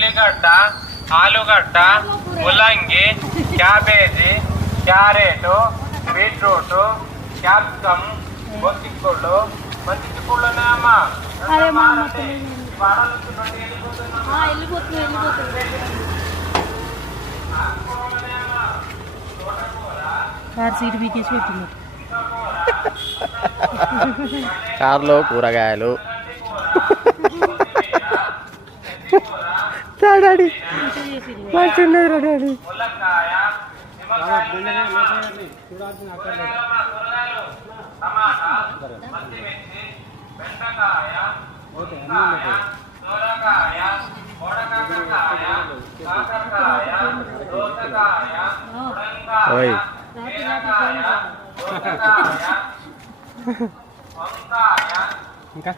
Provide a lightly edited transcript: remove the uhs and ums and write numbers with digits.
ఉల్లిగడ్డ, ఆలుగడ్డ, ముల్లంగి, క్యాబేజీ, క్యారెట్, బీట్రూట్, క్యాప్సికమ్, బొత్తిక్కుళ్ళు, మంచి చిక్కుళ్ళు ఉన్నాయమ్మా. కార్లో కూరగాయలు డాడీ మంచిగా డాడీ. ఓయ్ ఇంకా